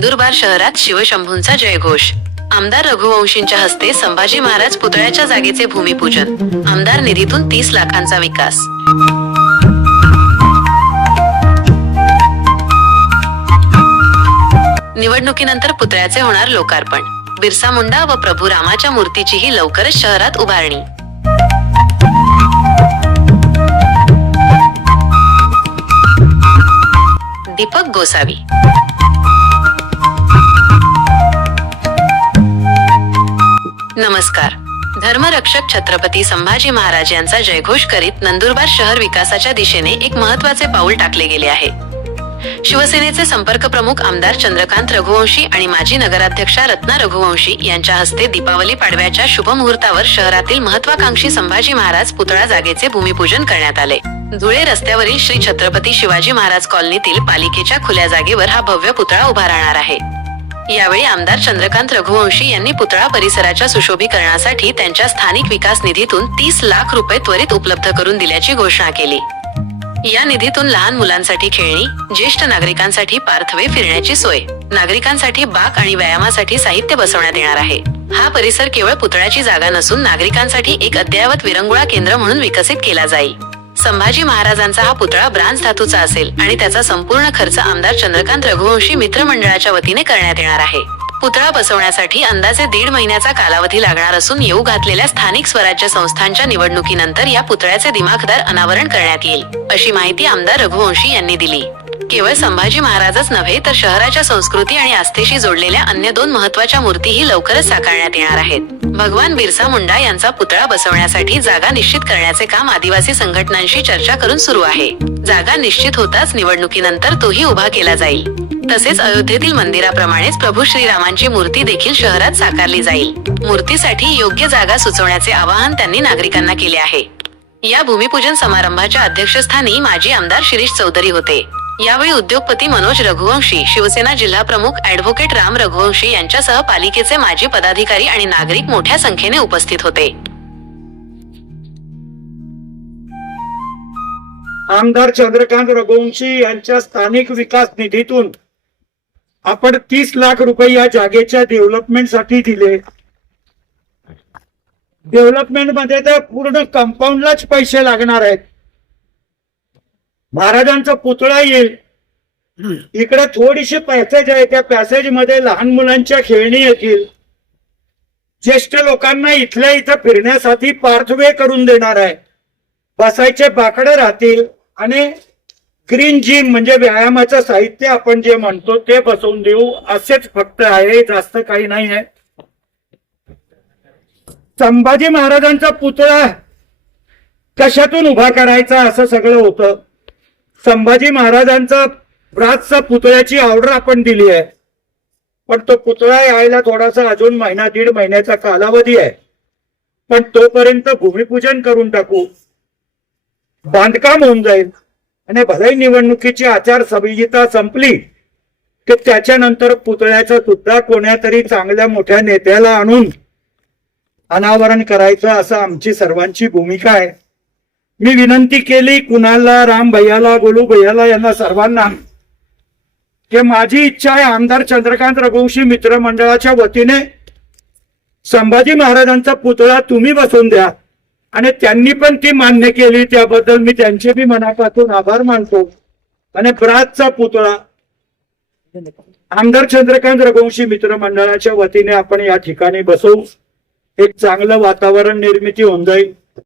नंदुरबार शहरात शिवशंभूंचा जयघोष. आमदार रघुवंशींच्या हस्ते संभाजी महाराज पुतळ्याच्या जागेचे भूमिपूजन. आमदार निधीतून तीस लाखांचा विकास. निवडणुकीनंतर पुतळ्याचे होणार लोकार्पण. बिरसा मुंडा व प्रभू रामाच्या मूर्तीचीही लवकरच शहरात उभारणी. दीपक गोसावी नमस्कार. धर्मरक्षक छत्रपती संभाजी महाराज यांचा जयघोष करीत नंदुरबार शहर विकासाच्या दिशेने एक महत्त्वाचे पाऊल टाकले गेले आहे. शिवसेनेचे संपर्क प्रमुख आमदार चंद्रकांत रघुवंशी आणि माजी नगराध्यक्षा रत्ना रघुवंशी यांच्या हस्ते दीपावली पाडव्याच्या शुभ मुहूर्तावर शहरातील महत्वाकांक्षी संभाजी महाराज पुतळा जागेचे भूमिपूजन करण्यात आले. धुळे रस्त्यावरील श्री छत्रपती शिवाजी महाराज कॉलनीतील पालिकेच्या खुल्या जागेवर हा भव्य पुतळा उभा राहणार आहे. यावेळी आमदार चंद्रकांत रघुवंशी यांनी पुतळा परिसराच्या सुशोभीकरणासाठी त्यांच्या स्थानिक विकास निधीतून तीस लाख रुपये त्वरित उपलब्ध करून दिल्याची घोषणा केली. या निधीतून लहान मुलांसाठी खेळणी ज्येष्ठ नागरिकांसाठी पार्थवे फिरण्याची सोय नागरिकांसाठी बाक आणि व्यायामासाठी साहित्य बसवण्यात येणार आहे. हा परिसर केवळ पुतळ्याची जागा नसून नागरिकांसाठी एक अद्ययावत विरंगुळा केंद्र म्हणून विकसित केला जाईल. संभाजी महाराजांचा हा पुतळा ब्रांज धातूचा असेल आणि त्याचा संपूर्ण खर्च आमदार चंद्रकांत रघुवंशी मित्रमंडळाच्या वतीने करण्यात येणार आहे. पुतळा बसवण्यासाठी अंदाजे दीड महिन्याचा कालावधी लागणार असून येऊ घातलेल्या स्थानिक स्वराज्य संस्थांच्या निवडणुकीनंतर या पुतळ्याचे दिमाखदार अनावरण करण्यात येईल अशी माहिती आमदार रघुवंशी यांनी दिली. केवळ संभाजी महाराजच नव्हे तर शहराच्या संस्कृती आणि आस्थेशी जोडलेल्या अन्य दोन महत्त्वाच्या मूर्तीही लवकरच साकारण्यात येणार आहेत. भगवान बिरसा मुंडा यांचा पुतळा बसवण्यासाठी जागा निश्चित करण्याचे काम आदिवासी संघटनांशी चर्चा करून सुरू आहे. जागा निश्चित होताच निवडणुकीनंतर तोही उभा केला जाईल. तसेच अयोध्येतील मंदिराप्रमाणेच प्रभू श्रीरामांची मूर्ती देखील शहरात साकारली जाईल. मूर्तीसाठी योग्य जागा सुचवण्याचे आवाहन त्यांनी नागरिकांना केले आहे. या भूमिपूजन समारंभाच्या अध्यक्षस्थानी माजी आमदार शिरीष चौधरी होते. यावेळी उद्योगपती मनोज रघुवंशी शिवसेना जिल्हा प्रमुख ऍडव्होकेट राम रघुवंशी यांच्यासह पालिकेचे माजी पदाधिकारी आणि नागरिक मोठ्या संख्येने उपस्थित होते. आमदार चंद्रकांत रघुवंशी यांच्या स्थानिक विकास निधीतून आपण तीस लाख रुपये या जागेच्या डेव्हलपमेंटसाठी दिले. डेव्हलपमेंटमध्ये तर पूर्ण कंपाऊंडलाच पैसे लागणार आहेत. महाराजांचा पुतळा येईल. इकडे थोडीशी पॅसेज आहे त्या पॅसेजमध्ये लहान मुलांच्या खेळणी येतील. ज्येष्ठ लोकांना इथल्या इथं फिरण्यासाठी पार्थवे करून देणार आहे. बसायचे बाकडे राहतील आणि ग्रीन जिम म्हणजे व्यायामाचं साहित्य आपण जे म्हणतो ते बसवून देऊ. असेच फक्त आहे जास्त काही नाही आहे. संभाजी महाराजांचा पुतळा कशातून उभा करायचा असं सगळं होतं. संभाजी महाराजांचा ब्रासचा पुतळ्याची ऑर्डर आपण दिली आहे. पण तो पुतळा यायला थोडासा अजून महिना दीड महिन्याचा कालावधी आहे. पण तोपर्यंत भूमिपूजन करून टाकू. बांधकाम होऊन जाईल. आणि भलाई निवडणुकीची आचारसंहिता संपली की त्याच्यानंतर पुतळ्याचं सुद्धा कोण्यातरी चांगल्या मोठ्या नेत्याला आणून अनावरण करायचं असं आमची सर्वांची भूमिका आहे. मी विनंती केली कुणाला राम भैयाला गोलू भैयाला यांना सर्वांना. की माझी इच्छा आहे आमदार चंद्रकांत रघुवंशी मित्रमंडळाच्या वतीने संभाजी महाराजांचा पुतळा तुम्ही बसवून द्या. आणि त्यांनी पण ती मान्य केली त्याबद्दल मी त्यांचे बी मनापासून आभार मानतो. आणि ब्राजचा पुतळा. आमदार चंद्रकांत रघुवंशी मित्रमंडळाच्या वतीने आपण या ठिकाणी बसवू. एक चांगलं वातावरण निर्मिती होऊन जाईल.